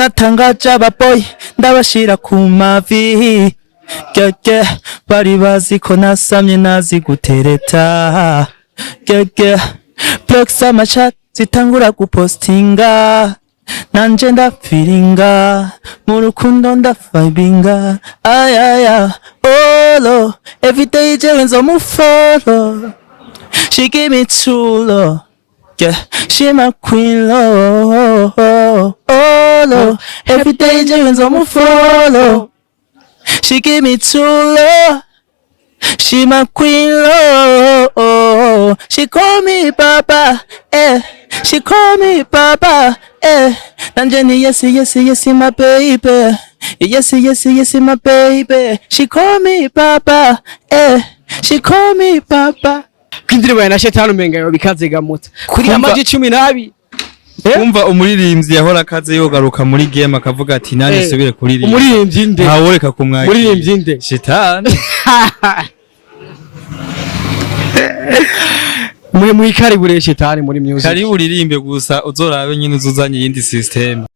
natangaje ababoy ndabashira ku mavi gege bari bazi ko nasamye nazi gutereta gege blogs amachat zitangura gupostinga nanje ndafiringa mu rukundo ndafibinga ayaya olo everyday jewe nzomufollow she give me true love yeah, she my queen love oh love everyday jewe nzomufollow she give me true love she my queen love she call me papa she call me papa Nanjani yes my baby yes my baby she call me papa she call me papa Kwindirwa na shetani umenga yo bikazega muto kuri amaji 12 kumva umuririmbyi yahora kaze yogaruka muri game akavuga ati nani subire kuririmba umuririmbyi nde ntaworeka kumwaka umuririmbyi nde shetani muri kari bure shetani muri music kari uririmbe gusa uzorabe nyine uzuzanye yindi system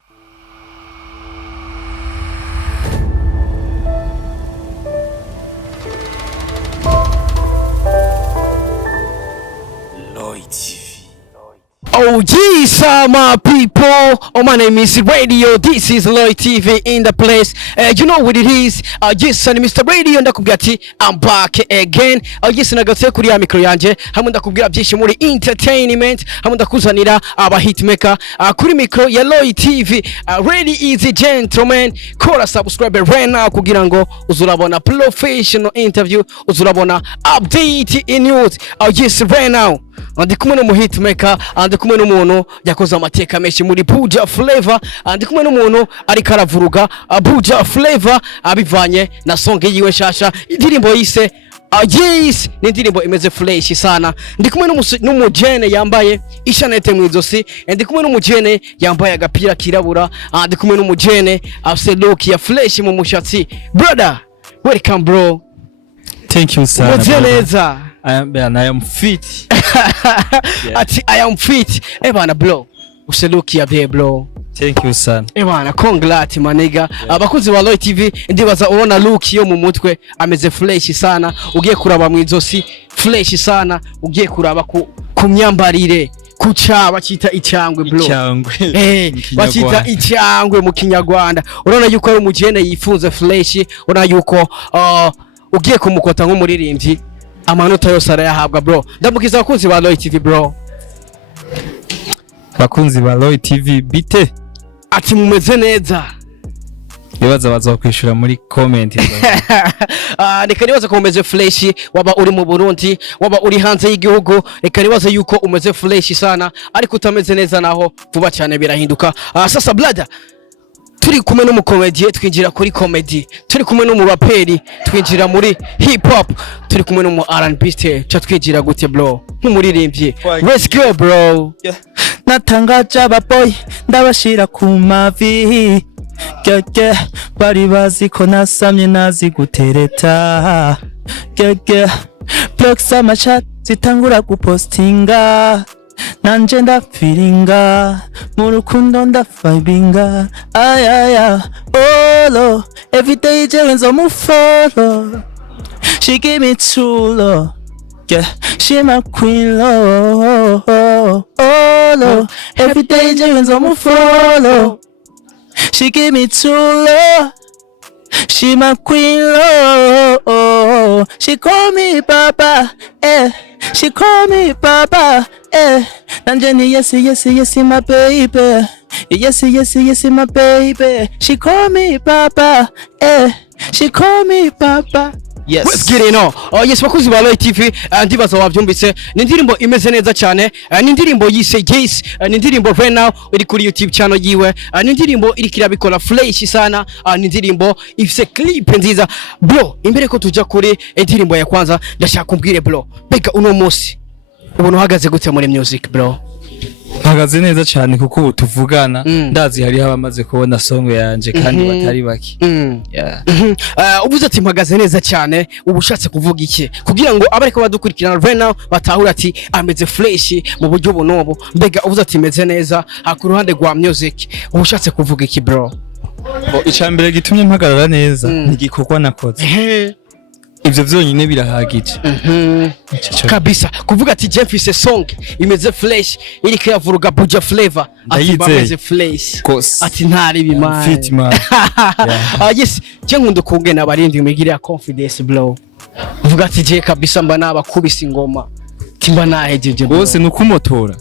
Oh yes, my people. Oh, my name is Radio. This is Lloyd TV in the place. You know what it is. Yes, and Mr. Radio ndakubwira ati I'm back again. Yes, nagatse kuri ya micro yanje. Hamwe ndakubwira byinshi muri entertainment. Hamwe ndakuzanira aba hitmaker kuri micro ya Lloyd TV. Ladies and gentlemen, kora subscribe right now kugira ngo uzurabona professional interview, uzurabona update in news. Yes, right now. Ndi kumwe no hitmaker, ndi kumwe n'umuntu yakoze amateka menshi muri Buja Flavor, ndi kumwe n'umuntu ari karavuruga Buja Flavor abivanye na song yiwe shasha indirimbo yise yes ni indirimbo imeze fresh sana. Ndi kumwe n'umujene yambaye ishanete mu izosi, ndi kumwe n'umujene yambaye agapira kirabura, ndi kumwe n'umujene afise look ya fresh mu mushatsi. Brother, welcome bro. Thank you sir. Muzeneza. I am fit. Yeah. Ati I am fit. Bana bro. Useluki ya be bro. Thank you son. Bana congrats maniga. Abakuzi wa Lloyd TV ndibaza urona look yo mu mutwe ameze fresh sana. Ugiye kuraba mu izosi fresh sana. Ugiye kuraba ku myambarire. Kucha bacita icyangwe bro. Icyangwe. Bacita icyangwe mu Kinyarwanda. Urona yuko ari umujene yifunze fresh. Urona yuko ugiye kumukota nk'umuririmbyi. Amanota yose arayahabwa bro. Ndamukiza abakunzi ba Lloyd TV bro. Bakunzi ba Lloyd TV bite? Ati mumeze neza. Nibaza bazokwishura muri comment. Reka nibaza ko umeze fresh, waba uri mu Burundi, waba uri hanze y'igihugu, reka nibaza yuko umeze fresh sana, ariko utameze neza naho vuba cyane birahinduka. Sasa brother, turi kumwe n'umukomediye twinjira kuri comedy, turi kumwe n'umuraperi twinjira muri hip hop, turi kumwe n'umu R&B cha twinjira gute bro nk'umuririmbyi. Let's go bro. Natangaje ababoy ndabashira ku mavi gege bari bazi ko nasamye nazi gutereta gege blogs amachat zitangura gupostinga nanje ndafiringa mu rukundo ndafibinga ayaya olo everyday jewe nzomufollow she give me true love yeah, she my queen love oh love everyday jewe nzomufollow she give me true love she my queen love she call me papa she call me papa Nanjani yes my baby yes my baby she call me papa she call me papa. Yes. Let's get in on. Oh yes, bakuzi ba Lloyd TV ndibaza wabyumvise. Ni indirimbo imeze neza cyane. Ni indirimbo yise yes. Ni indirimbo right now iri kuri YouTube channel yiwe. Ni indirimbo iri kirabikora fresh sana. Ni indirimbo ifise clip nziza. Bro, imbere ko tuja kuri indirimbo ya kwanza ndashaka kumbwire bro. Bega uno munsi ubona uhagaze gute muri music bro? mpagaze neza cyane kuko ubu tuvugana ndazi hari abamaze kubona song yanje kandi batari baki. Ubuze ati mpagaze neza cyane ubushatse kuvuga iki kugira ngo abariko badukurikirana right now batahura ati ameze fresh mu buryo bunobo mbega ubuze ati meze neza ku ruhande rwa music ubushatse kuvuga iki bro? Icambere gitumye mpagarara neza n'igikorwa nakoze. Ivyo vyonyine birahagije. Kabisa kuvuga ati je mfise song imeze fresh iriko yavuruga buja flavor ati bameze fresh ati ntari bimana fit man. Yes je nkunda kugena abarindi migirira confidence bro vuga ati je kabisa mba nabakubisa ingoma timba nahejeje bose nukumotora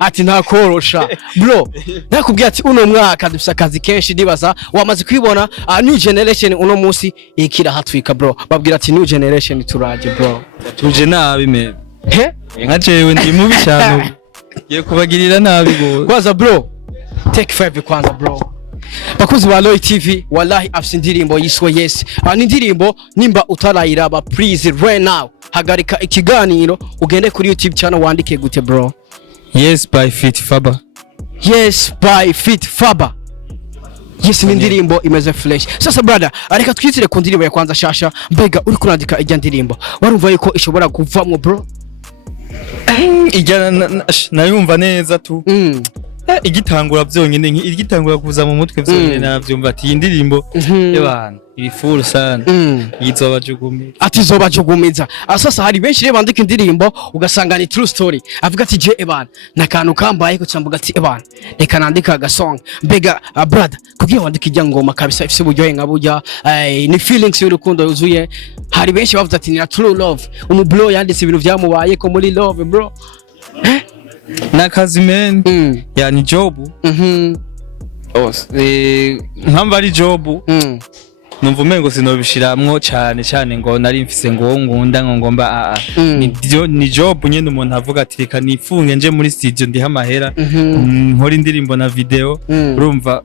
ati ntakorosha bro nakubwiye ati uno mwaka dufise akazi kenshi ndibaza wamaze kwibona new generation uno munsi ikira hatwika bro babwira ati new generation turaje bro tuje nabi me nka jewe ndi mubi cyane ye kubagirira nabi go kwanza bro take 5 kwanza bro bakuzi ba Loy TV wallahi afise indirimbo yiswe yes ni indirimbo nimba utarayiraba please right now hagarika ikiganiro ugende kuri YouTube channel wandike gute bro? Yes by FitFaber. Yes by FitFaber. Yes ni indirimbo imeze fresh. Sasa brother areka twitire ku ndirimbo ya kwanza shasha mbega uri kurandika ijya ndirimbo warumva yuko ishobora kuvamwo bro? Ijya nayumva neza tu. Igitangura byonyine igitangura kuza mu mutwe byonyine naravyumva ati indirimbo y'abantu iri full sana yizobajugumiza ati zobajugumiza. Sasa hari benshi reba bandika indirimbo ugasanga ni true story avuga ati je ebana nakantu kambaye ko cyambuga ati ebana reka nandika aga song mbega brother kugiye wandika ijya ngoma kabisa ifise uburyohe nkabujya ni feelings y'urukundo yuzuye hari benshi bavuze ati ni true love umublo yanditse ibintu byamubaye ko muri love bro nakazi men yani job mpamvu ari job numva umengo sinobishiramwo cyane ngo nari mfise ngo ngunda ngo ngomba ni job nyene umuntu avuga ati reka nifunge nje muri studio ndi hamahera nkora indirimbo na video urumva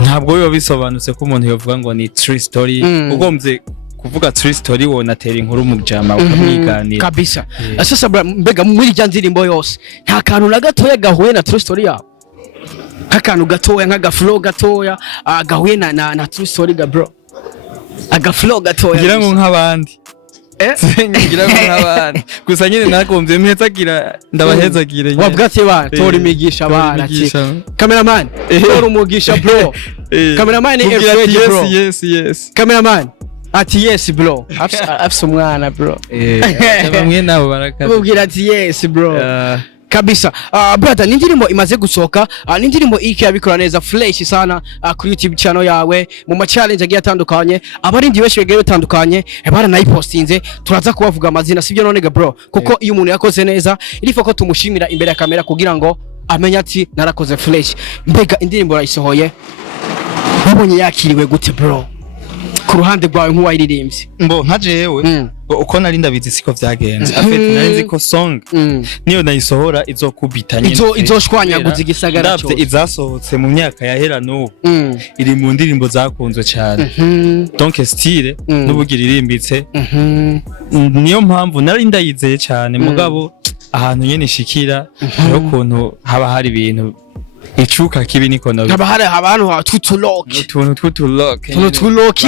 ntabwo biba bisobanutse ko umuntu yovuga ngo ni true story ugomvye kuvuga true story wona tera inkuru mu jama ukamwiganira kabisa. Sasa mbega muri jya ndirimbo yose nta kantu na gatoya gahuye na true story yawe akantu gatoya nkaga flow gatoya gahuye na true story ga bro aga flow gatoya ngira ngo nk'abandi ngira ngo nk'abandi gusa nyine nakomvye mpezagira ndabahezagira nyine wabwa ati ba tori migisha bana ati cameraman tori umugisha bro cameraman ni bro yes cameraman ati yes bro afisa umwana bro bamwe nabo barakaza ubwira ati yes bro kabisa. Brother ni indirimbo imaze gusohoka ni indirimbo iki yabikora neza fresh sana kuri YouTube channel yawe mu ma challenge agiye atandukanye abarindi benshi begewe batandukanye baranayipostinze turaza kubavuga amazina sibyo none ga bro kuko iyo umuntu yakoze neza irifo ko tumushimira imbere ya kamera kugira ngo amenye ati narakoze fresh mbega indirimbo rayisohoye wabonye yakiriwe gute bro ku ruhande rwawe nk'uwayiririmbye? Mbo nka jewe uko nari ndabizi siko vyagenze afite nari nzi ko song niyo nayisohora izokubita nyine izoshwanyaguza igisagara cyo izasohotse mu myaka yahera n'ubu iri mu ndirimbo zakunzwe cyane donc style n'ubugira irimbitse niyo mpamvu nari ndayizeye cyane mugabo ahantu nyene shikira no kuntu haba hari ibintu icuka kibi niko nabi haba hari abantu tutuloki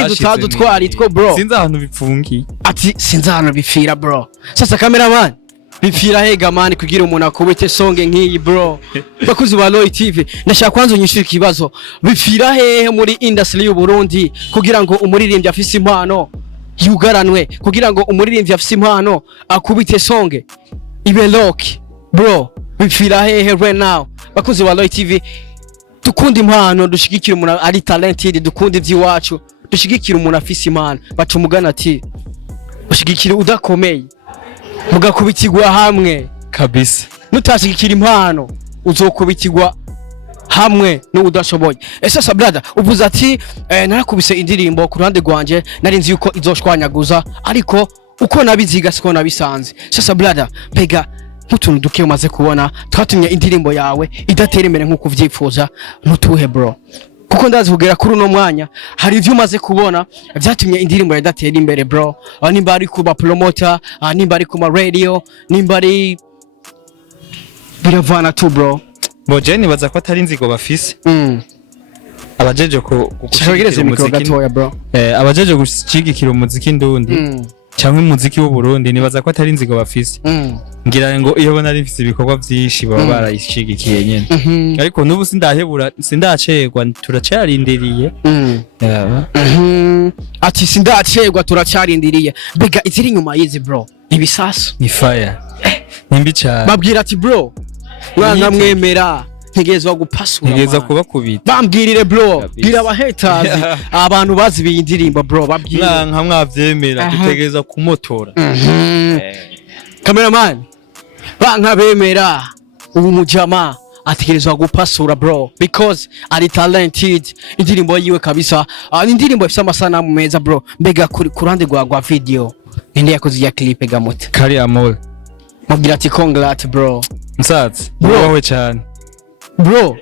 dutadutwari two bro sinza ahantu bipfungi ati sinza ahantu bipfira bro. Sasa cameraman bipfira hega man kugira umuntu akubite songe nk'iyi bro bakuzi ba Loy TV ndashaka kwanza unyishira ikibazo bipfira hehe muri industry y'u Burundi kugira ngo umuririmbyi afise impano yugaranwe kugira ngo umuririmbyi afise impano akubite songe ibe lock bro bipfira hehe right now bakuzi ba Loy TV dukunda impano dushigikira umuntu ari talented dukunda ivy'iwacu dushigikira umuntu afise impano baca umugana ati ushigikira udakomeye mugakubitirwa hamwe kabisa nutashigikira impano uzokubitirwa hamwe no udashoboye. Sasa brother uvuze ati narakubise indirimbo ku ruhande rwanje nari nzi yuko izoshwanyaguza ariko uko nabiziga siko nabisanze. Sasa brother mbega nkutuntu duke umaze kubona twatumye indirimbo yawe idatera imbere nkuko uvyifuza ntutuhe bro kuko ndazi kugera kuri uno mwanya hari ivyo umaze kubona vyatumye indirimbo idatera imbere bro nimba ari kuba promoter nimba ari kuma radio nimba ari biravana tu bro. Boje nibaza ko atari inzigo bafise. Abajeje gushigikira mikro gatoya bro. Abajeje gushigikira umuziki ndundi. Cyangwa umuziki w'u Burundi nibaza ko atari inzigo bafise. Ngira ngo iyo bona rifise ibikorwa byinshi baba barayishigikiye nyene. Ariko nubu sindacegwa turacarindiriye. Ati sindacegwa turacarindiriye. Bega iziri nyuma yizi bro. Ibisasu ni fire. Nimbi cyane. Babwira ati bro. Mwana mwemera. Ntegezwa gupasura. Ntegeza kuba kubita. Bambwirire bro. Bwira abahetazi abantu bazi biyindirimba bro babwira. Nka mwavyemera dutegeza kumotora. Cameraman. Banka bemera ubu mujama ategerezwa gupasura bro because ari talented. Indirimbo yiwe kabisa. Indirimbo ifite amasanamu meza bro. Mbega kurande gwa video. Ninde yakoze ya clip gamuta. Kari amol. Mubwira ati congrats bro. Nsatse. Wowe cyane. Bro,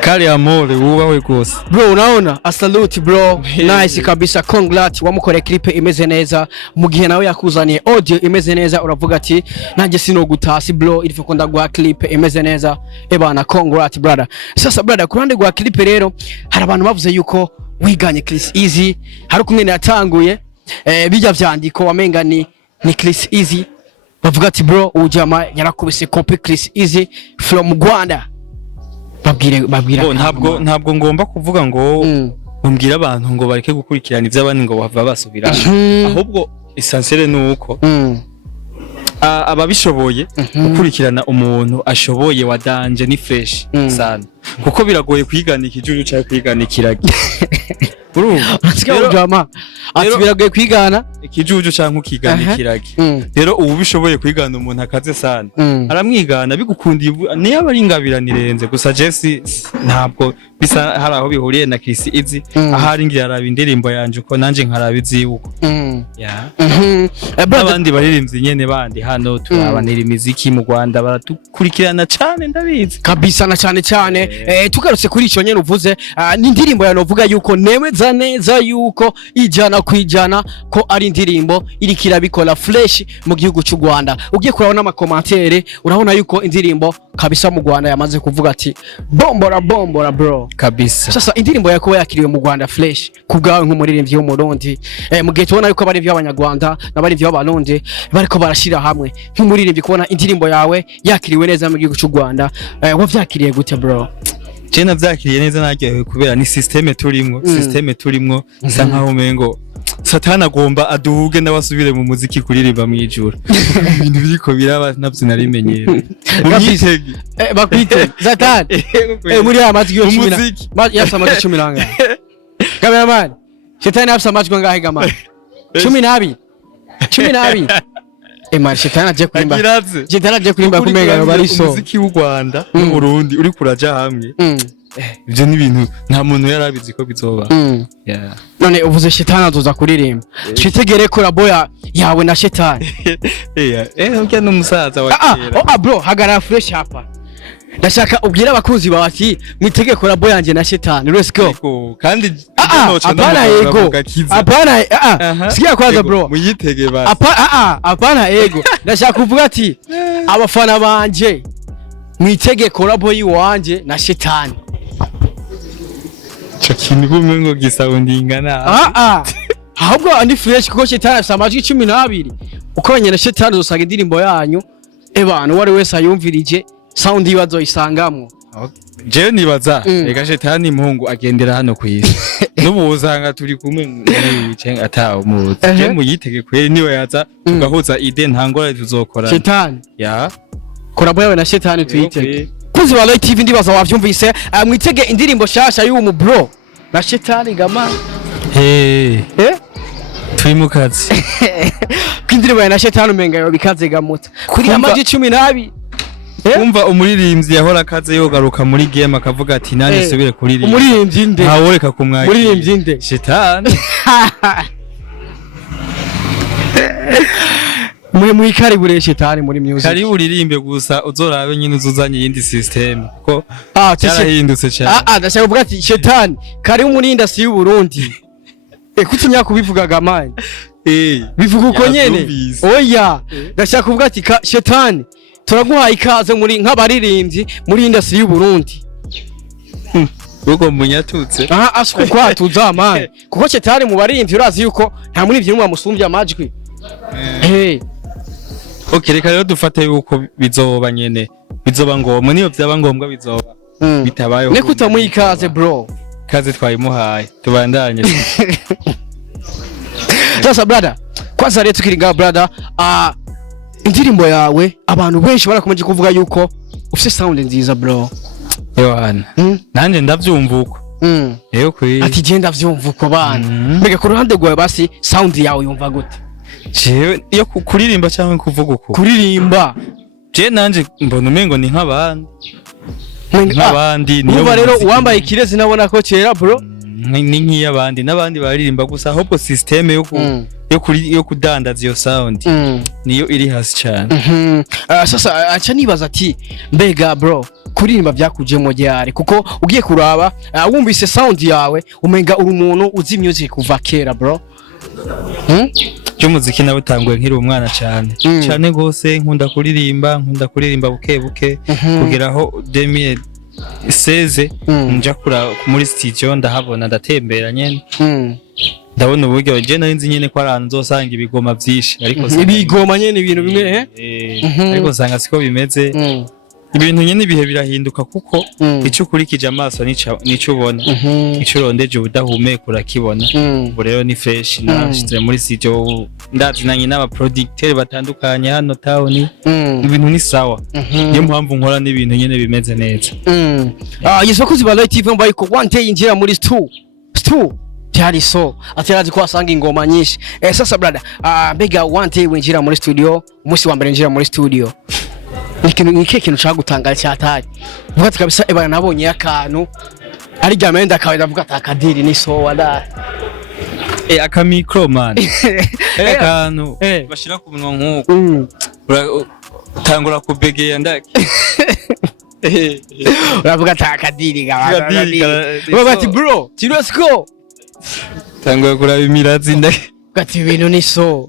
kari amore ubawe gose. Bro, unaona? A salute bro. Nice kabisa. Congrats wamukore clip imeze neza. Mu gihe nawe yakuzaniye audio imeze neza uravuga ati nanjye sino gutasi bro irife ko ndagwa clip imeze neza. Ebana congrats brother. Sasa brother kurande gwa clip rero hari abantu bavuze yuko wiganye Chris Easy. Hari kumwe yatanguye bijya vyandiko wamenga ni Chris Easy. Bavuga ati bro ujama yarakubise copy Chris Easy from Rwanda. Babwira ntabwo ngomba kuvuga ngo umbwira abantu ngo bareke gukurikirana ivy'abandi ngo bava basubira ahubwo essentiel nuko ababishoboye gukurikirana umuntu ashoboye wadanje ni fresh sana kuko biragoye kwigana ikijuju cyo kwigana ikiragi urumva ati biragoye kwigana ikijuju canke ukigana ikiragi rero ubu bishoboye kwigana umuntu akaze sana aramwigana bigukundiye niyo abari ingabiranirenze gusa Jesse ntabwo bisa hari aho bihuriye na Chris Easy ahari ngira araba indirimbo yanje uko nanje nkaraba izibuko abandi baririmbyi nyene bandi hano turabanira imiziki mu Rwanda baradukurikirana cyane ndabizi kabisa na cyane tugarutse kuri ico nyene uvuze n'indirimbo yanovuga yuko nemeza neza yuko ijana kwijana ko ari indirimbo irikira bikola fresh mu gihugu cy'u Rwanda ugiye kurabona ama commentaire urabona yuko indirimbo kabisa mu Rwanda yamaze kuvuga ati bombora bro kabisa. Sasa indirimbo yako yakiriwe mu Rwanda fresh kubgawe nk'umuririmbyi w'umurundi mu gihe tubona yuko bari by'abanyarwanda n'abari by'abarundi bariko barashira hamwe nk'umuririmbyi kubona indirimbo yawe yakiriwe neza mu gihugu cy'u Rwanda wavyakiriye gute bro? Cena vyakiriye neza naryohewe kubera ni systeme turimwo isa nkaho mengo Satana agomba aduhuge n'abasubire mu muziki kuririmba mwijura ibintu biriko biraba navyo narimenyere mumyitege bakwite Satana muri amazwi yo 10 yafsa amazwi 10 langa cameraman Satana yafsa amazwi ngahe gama 12 man Satana aje kurimba kumega bariso umuziki w'u Rwanda n'Uburundi uri kuraja hamwe ivyo ni ibintu nta muntu yarabizi ko bizoba none uvuze Satana azoza kuririmba twitegere ko raboya yawe na Satana urya n'umusaza wa kera bro hagara fresh hapa ndashaka ubwira abakunzi bawe ati mwitegeko rabo yanje na Satana let's go kandi apana ego apana sikia kwanza bro muyitege basi apana ego ndashaka kuvuga ati abafana banje mwitegeko rabo yiwanje na Satana Chakini kumengo gisoundingana ahubwo andi fresh kuko Satana afite amajwi 12 ukonye na Satana uzosanga indirimbo yanyu ebana wari wese ayumvirije sound yibazo isangamwo je nibaza ega Satana impungu agendera hano kwisi n'ubuzanga turi kumwe n'icenge atawo muzi je muyitege kweri niwe yaza tugahuza ide ntangora tuzokora Satana korabo yawe na Satana tuyitege kuzi wa Light TV ndibaza wavyumvise mwitege indirimbo shasha y'umu bro na Satana gama turi mu kazi kwindirimbo na Satana umenga yo bikaze gamuta kuri amaji 12 kumva umuririmbyi yahora akaze yogaruka muri game akavuga ati nane subire kuririmba umuririmbyi nde ntaworeka kumwaka umuririmbyi nde Satana muri kari bure Satana muri music kari uririmbe gusa uzorabe nyine uzuzanye yindi system ko cyarahindutse cyane ndashaka kuvuga ati Satana kari umurinda si y'u Burundi kutinya kubivuga gamanye bivuga uko nyene oya ndashaka kuvuga ati Satana turaguhaye ikaze muri nk'abaririmbyi muri industry y'u Burundi. Uko munyatutse. Aha asuko kwatuza man. Kuko cetari mu baririmbyi urazi yuko nta muri ivyo mwamusumbya amajwi. Okay, reka rero dufate yuko bizoba nyene. Bizoba ngombwa niyo byaba ngombwa bizoba. Bitabayeho. Ne kutamuha ikaze bro. Kaze twayimuhaye. Tubandanye. Sasa brother, kwanza rero tukiringa brother, indirimbo yawe abantu benshi barakomeje kuvuga yuko ufite sound nziza bro. Yohana. Nanje ndavyumva uko. Yego kwi. Ati genda vyumva uko bana. Mbega ku ruhande rwawe basi sound yawe yumva gute? Jewe iyo kuririmba cyangwa kuvuga uko. Kuririmba. Je nanje mbona umengo ni nk'abandi. Nk'abandi niyo. Uba rero uwambaye ikirezi nabona ko kera bro. Ni nk'iyabandi n'abandi baririmba gusa ahubwo systeme yo kudandaza iyo sound niyo iri hasi cyane. Sasa acha nibaza ati mbega bro kuririmba byakujemo ryari kuko ugiye kuraba wumvise sound yawe umenga uri umuntu uzi music kuva kera bro. Cy'umuziki nawe tanguye nkiri umwana cyane cyane gose nkunda kuririmba buke buke kugeraho 2016 nja kura muri studio ndahabona ndatembera nyene ndabona uburyo je nari nzi nyene ko arantu nzosanga ibigoma byinshi ariko ibigoma nyene ibintu bimwe ariko sanga siko bimeze ibintu nyene bihe birahinduka kuko ico kurikije amaso nico ubona ico urondeje ubudahumeka urakibona ubu rero ni fresh nashitse muri studio ndazinanye n'aba producteurs batandukanye hano town ibintu ni sawa niyo mpamvu nkora n'ibintu nyene bimeze neza. Yeswa kuzi ba live TV mbaye ko one day injira muri stu byari so aterazi ko asanga ingoma nyinshi. Sasa brother mbega one day winjira muri studio umunsi wa mbere njira muri studio ikintu cyagutangaza cyatari vuga kabisa ebana nabonye akantu ari gamenda kawe ndavuga atakadiri ni so wala aka micro man akantu bashira ku munwa nkuko tangura kubegera ndaki uravuga atakadiri gawa bati bro let's go tangura kuraba imirazi ndaki gati ibintu ni so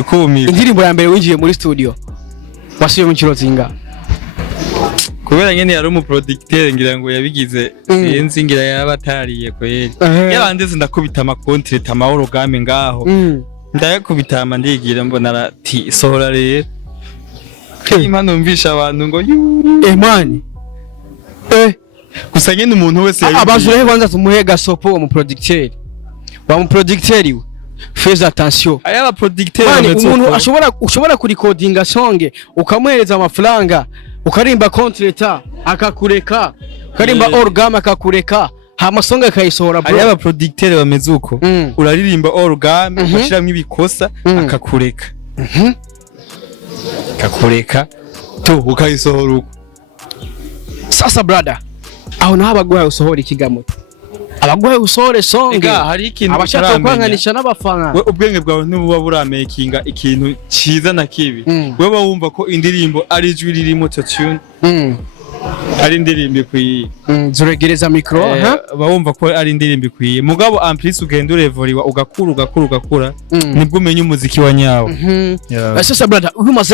ukumi indirimbo ya mbere winjiye muri studio wasuye mu kirozinga kubera nyene yari umuproducteur ngira ngo yabigize sinzi ngira yabatariye kweli yabandi ndakubita amakontrete amaorogame ngaho ndayakubita amandigira mbona ati sohora rero imana umvisha abantu ngo man gusa nyene umuntu wese abazure kwanza tumuhe gasopo wa muproducteur iwe fais attention aya producteur umuntu ushobora kurikodinga song ukamuhereza amafaranga ukarimba contractor akakureka ukarimba orgame akakureka hama song akayisohora bro aya producteur bameze uko uraririmba orgame ugashiramwe ibikosa akakureka to ukayisohora uko. Sasa brother aho naho abagwaye usohora ikigamo abagwaye usore songe hari ikintu abashaka kwanganisha n'abafana we ubwenge bwawe ntububa buramakinga ikintu ciza na kibi we bawumva ko indirimbo ari ijwi ririmo tune ari indirimbo kwiye zuregereza micro bawumva ko ari indirimbo kwiye mugabo amplis ugenda urevoriwa ugakura nibwo umenya umuziki wa nyawo. Sasa brother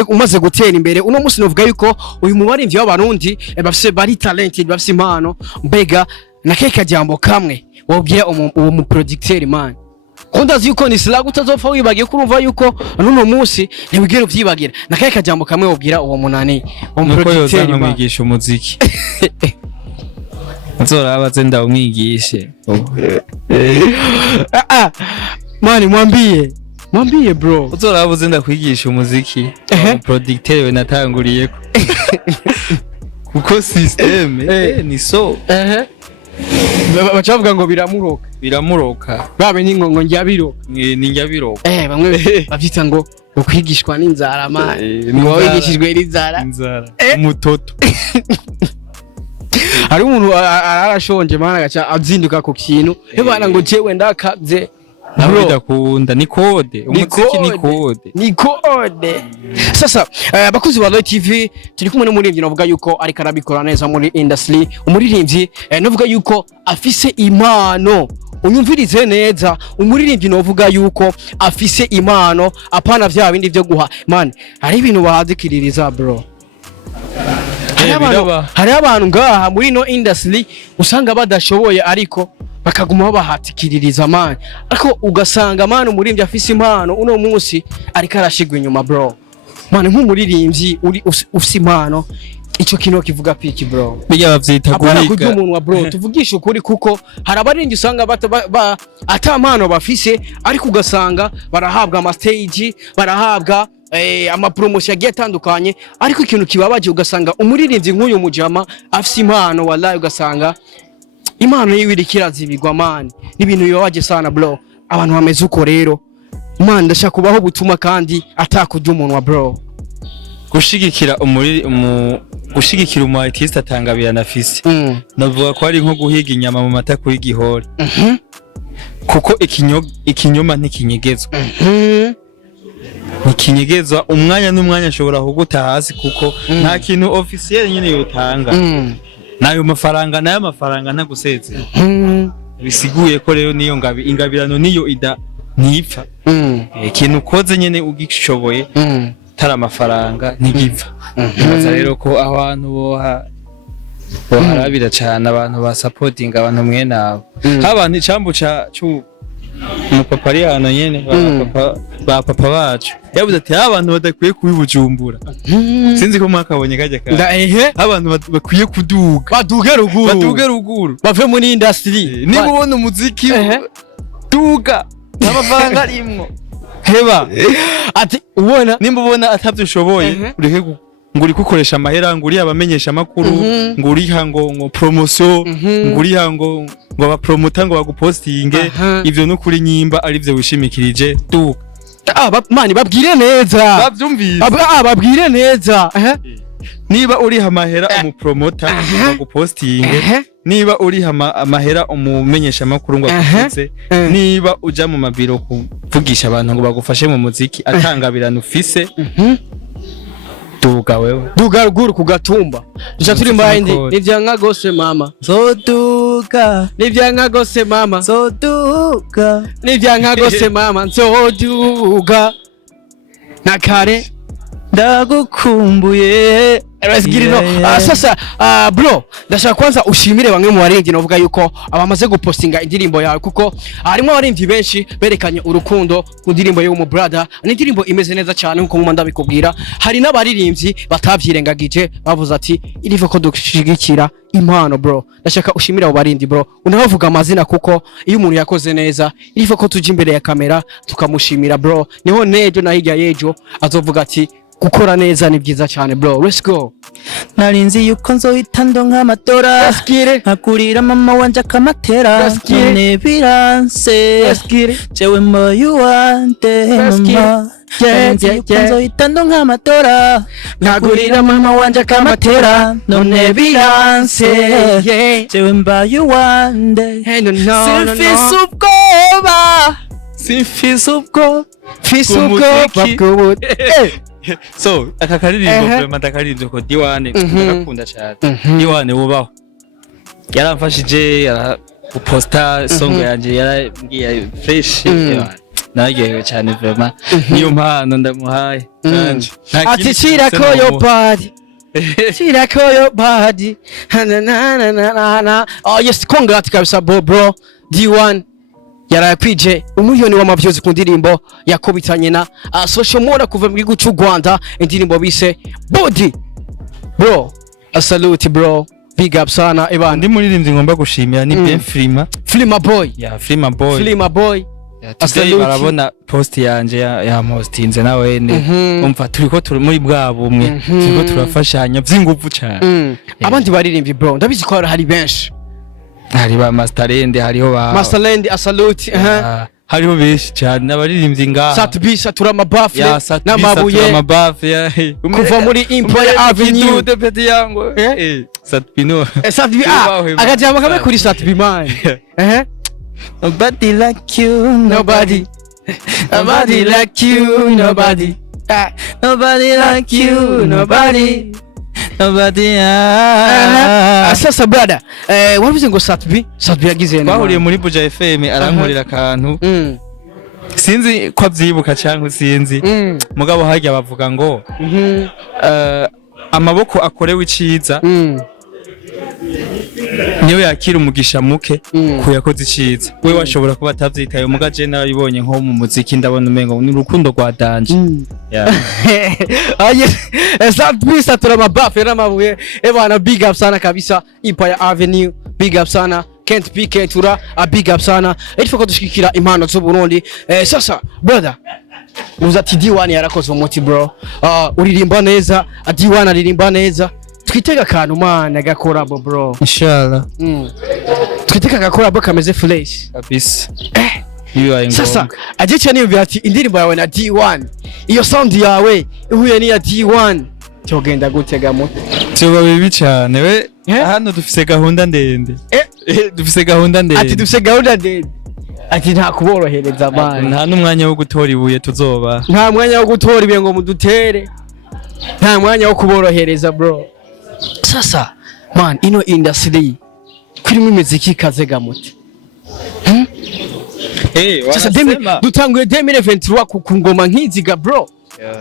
umaze gutera imbere uno musi novuga yuko uyu mubarimvyi w'abarundi bafise bari talented bafise impano mbega nakeka jambo kamwe wobwira uwo mu producteur man kundazi yuko ni slagu utazopfa wibagiye kurumva yuko nuno musi ntibigere uvyibagira nakeka jambo kamwe wobwira uwo munani uwo mu producteur man umwigisha umuziki nzora bazenda umwigishe mani mwambie bro uzora bazenda kwigisha umuziki producteur we natanguriyeko kuko system ni so bacavuga ngo biramuroka babe ni ngo njyabiroka ni njyabiroka bamwe bavyita ngo ukwigishwa n'inzara ni wigishijwe n'inzara umutoto hari umuntu arashonje mana gacha azinduka ku kintu hebana ngo jewe ndakaze bro ndakunda ni code umuziki ni code. Sasa abakuzi ba Live TV turi kumwe n'umuririmbyi navuga yuko ari karabikora neza muri industry umuririmbyi navuga yuko afise impano unyumvirize neza, umuririmbyi novuga yuko afise impano apana vya bindi vyo guha man, hari ibintu bahazikiririza bro. Hari abantu ngaha muri no industry usanga badashoboye ariko bakaguma bahatikiririza man, ariko ugasanga man umuririmbyi afise impano uno munsi ariko arashigwa inyuma bro. Man nk'umuririmbyi ufise impano ico kino kivuga piki bro. Bijya bavyita guhiga umuntu wa bro, tuvugisha ukuri kuko hari abaringi usanga ata mpano bafise ariko ugasanga barahabwa ama stage, barahabwa ama promotion agiye atandukanye, ariko ikintu kibabaje ugasanga umuririmbyi nk'uyu mujama afise impano wallahi ugasanga impano yiwe ikirazibigwa man. Ni ibintu bibabaje sana bro. Abantu bameze uko rero man, ndashaka kubaho butuma kandi atakurya umuntu wa bro. Gushigikira gushigikira umu artist atangabira nafise. Navuga ko ari nko guhiga inyama mu mata kuri gihore. Kuko ikinyoma ntikinyegezwa. Ntikinyegezwa, umwanya n'umwanya ashobora kuguta hasi kuko nta kintu officiel nyene yotanga. Nayo mafaranga ntaguseze. Bisiguye ko rero niyo ingabirano niyo ntipfa. Ikintu ukoze nyene ugishoboye tara amafaranga ntigipfa. Baza rero ko abantu boharabira cyane, abantu ba supporting abantu mwe nabo. Abantu icambu cyo umupapa ari hano nyene ba papa bacu yavuze ati abantu badakwiye kubibujumbura. Sinzi ko mwakabonye kajya kandi abantu bakwiye baduge ruguru bave muri industry. Niba ubona umuziki duga n'amafaranga arimwo heba ati ubona nimba ubona atavyushoboye ureke nguri kukoresha amahera, nguri abamenyesha amakuru, nguri ngo promotion, nguri ngo abapromota ngo bagupostinge. Ivyo no kuri nyimba ari vyo wishimikirije duka. Mani babwire neza, bavyumvise babwire neza. Niba uri hamahera umupromota bagupostinge, niba uri amahera umumenyesha amakuru ngo akuze, niba uja mu mabiro kuvugisha abantu ngo bagufashe mu muziki atangabirana ufise, duga wewe duga ruguru kugatumba. Nja turi mbayindi nivyanka gose mama zoduga, nivyanka gose mama zoduga, nivyanka gose mama zoduga nakare ndagukumbuye. Sasa bro, ndashaka kwanza ushimire bamwe mu barengi novuga yuko abamaze gupostinga indirimbo yawe, kuko harimo abarengi benshi berekanye urukundo ku ndirimbo yo mu brother. Ni indirimbo imeze neza cyane nkuko nguma ndabikubwira. Hari n'abaririmbyi batavyirengagije bavuze ati irivo ko dushigikira impano bro. Ndashaka ushimire abo barindi bro, unavuga amazina kuko iyo umuntu yakoze neza irivo ko tuje imbere ya kamera tukamushimira bro, niho nejo na hirya yejo azovuga ati gukora neza ni byiza cyane bro. Let's go. Narinzi yuko nzohita ndonka amatora, nkakurira mama wanje akamatera, none biranse jewe moyo wande mama. Narinzi yuko nzohita ndonka amatora, nkakurira mama wanje akamatera, none biranse jewe moyo wande. Simfise ubwoba So aka karirimbo vraiment ndakaririmbo ko Diwane ndakunda cyane. Diwane wubaho yaramfashije guposta song yanje, yarabwiye fresh nagiye cyane vraiment. Niyo mpano ndamuhaye ati chirako yo body na. Oh yes, congrats kabisa bro. D1 yarakwije umuyoni w'amavyozi ku ndirimbo yakobitanye na social media kuva mu gihugu cy'u Rwanda, indirimbo bise Body bro. Salute bro, big up sana ebana. Ndi muririmbyi ngomba gushimira ni Ben Flima boy. Flima boy. Salute. Barabona post yanje ya postinze nawe umva turiko turi muri bwa bumwe, turiko turafashanya by'ingufu cyane. Abandi baririmbyi bro ndabizi ko hari benshi, hari ba Masterland, hariho ba Masterland. Salute. Hariho benshi cyane abaririmbyi ngaha. Satbisa turamabafu n'amabuye kuva muri Empire Avenue de petit yango Satbino Satbi akajama kamwe kuri Satbi man. Nobody like you, nobody like you, nobody like you, nobody nobody. Sasa brother, wavuze ngo Satbi yagize neza. Bahuriye muri Buja FM arankorera akantu. Sinzi ko abyibuka cyangwa sinzi. Mugabo hajya bavuga ngo amaboko akorewe iciza. Niyo yakira umugisha muke kuyakoze iciza. We washobora kuba atavyitaye muga je narabibonye nko mu muziki ndabona umengo ni urukundo rwa danje. Satbi satura mabafe n'amabuye ebana big up sana kabisa Empire Avenue big up sana Kent P Kentura a big up sana ifako dushikira impano zo Burundi. Sasa brother uzati D1 yarakoze umuti bro, uririmba neza, D1 aririmba neza, twitega kantu mana gakorabo bro inshallah. Twitega gakorabo kameze fresh kabisa. Sasa aje cyane yumvira ati indirimbo yawe na D1 iyo sound yawe ihuye ni ya D1 cyogenda gutega moto cyo bibi cyane we. Hano dufise gahunda ndende. Dufise gahunda ndende. Ati dufise gahunda ndende. Ati nta kuborohereza bana. Nta numwanya wo gutora ibuye tuzoba. Nta mwanya wo gutora ibuye ngo mudutere. Nta mwanya wo kuborohereza bro. Sasa man ino industry kurimo imiziki kazega muti. Sasa dutanguye 2023 ku ngoma nkiziga bro.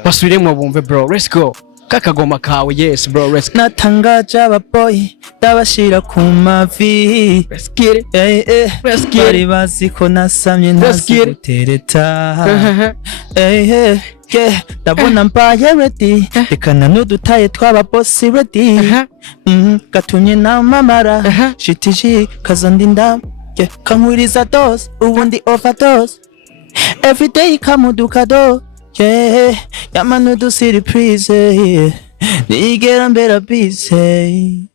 Basubiremo bumve bro. Let's go. Kakagoma kawe yes bro. Let's natangaje ababoy ndabashira ku mavi. Let's get it. Let's get it. Bari bazi ko nasamye ntazi gutereta. Ndabona mbaye ready. Rekana n'udutaye twaba boss ready. Gatumye na mamara. Shitiji kazandinda. Kankwiriza dose ubundi overdose. Every day kamuduka do. Yamanu do surprise. Nigera mbera busy.